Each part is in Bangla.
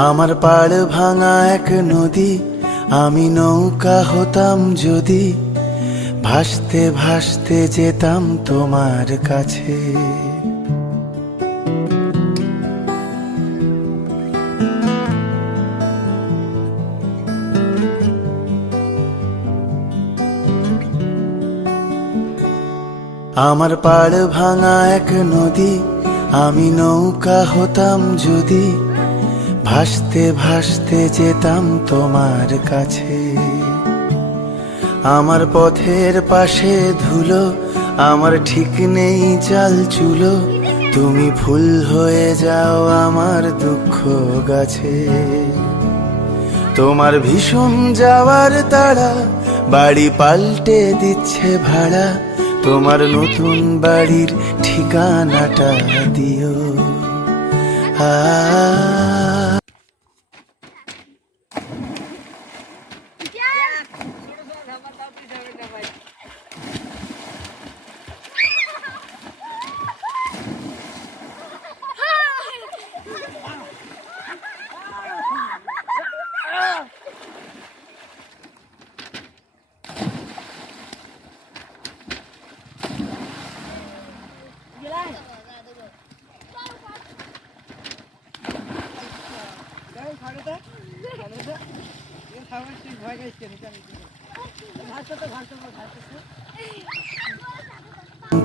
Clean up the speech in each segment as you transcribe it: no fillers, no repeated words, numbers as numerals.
আমার পাড় ভাঙা এক নদী, আমি নৌকা হতাম যদি, ভাসতে ভাসতে যেতাম তোমার কাছে। আমার পাড় ভাঙা এক নদী, আমি নৌকা হতাম যদি, ভাসতে ভাসতে যেতাম তোমার কাছে। আমার পথের পাশে ধুলো, আমার ঠিক নেই চাল চুলো, তুমি ফুল হয়ে যাও আমার দুঃখ গাছে। তোমার ভীষণ যাওয়ার তাড়া, বাড়ি পাল্টে দিচ্ছে ভাড়া, তোমার নতুন বাড়ির ঠিকানাটা দিও।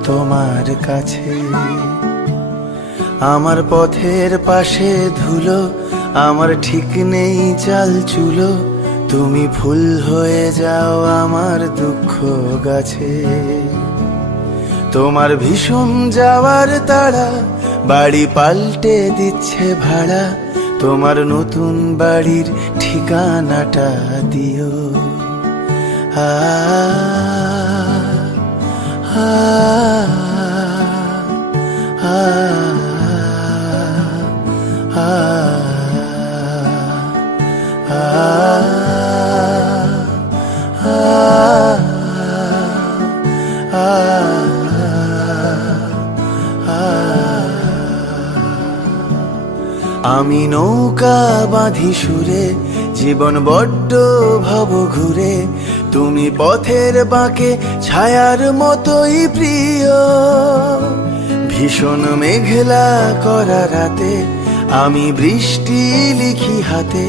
তোমার কাছে আমার পথের পাশে ধুলো, আমার ঠিক নেই চাল চুলো, তুমি ফুল হয়ে যাও আমার দুঃখ গাছে। তোমার ভীষণ যাওয়ার তাড়া, বাড়ি পাল্টে দিচ্ছে ভাড়া, তোমার নতুন বাড়ির ঠিকানাটা দিও। আ আ আ আ আমি নৌকা বাঁধি সুরে, জীবন বড্ড ভব ঘুরে, তুমি পথের বাঁকে ছায়ার মতোই প্রিয়। ভীষণ মেঘলা করা রাতে, আমি বৃষ্টি লিখি হাতে,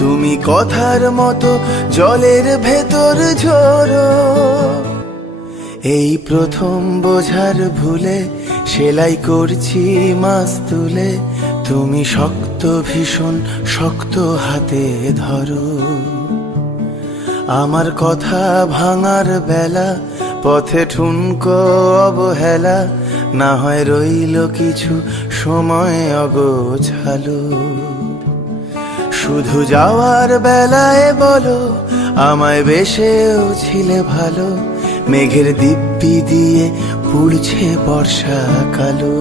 তুমি কথার মতো জলের ভেতর ঝরো। এই প্রথম বোঝার ভুলে, সেলাই করছি মাছ তুলে, তুমি শক্ত ভীষণ শক্ত হাতে ধরো। আমার কথা ভাঙার বেলা, পথে ঠুনকো অবহেলা, না হয় রইল কিছু সময় অগোছালো। শুধু যাওয়ার বেলায় বলো, আমায় বেশেও ছিলে ভালো, মেঘের দিব্যি দিয়ে পুড়ছে বর্ষা কালো।